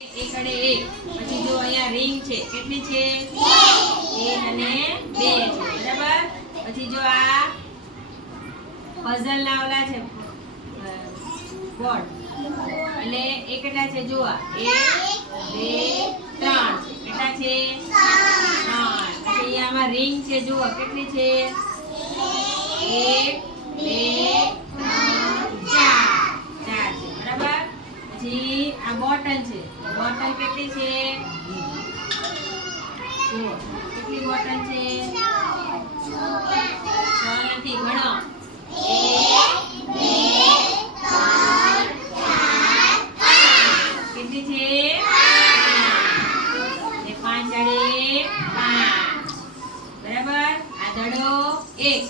એક અડે એક પછી જો અહીંયા રિંગ છે કેટલી છે? એક અને બે છે બરાબર? પછી જો આ પઝલ ના ઓલા છે બોર્ડ. એટલે એ કેટલા છે જો આ. એક બે ત્રણ. છે કેટલા છે? ત્રણ. પછી આમાં રિંગ છે જુઓ કેટલી છે? એક બે ત્રણ ચાર ચાર છે બરાબર પછી આ બોટલ છે. બોટલ કેટલી છે? કેટલી બોટલ છે? છ નથી ગણો. કેટલી છે? પાંચ અડે પાંચ. બરાબર? આ દડો એક.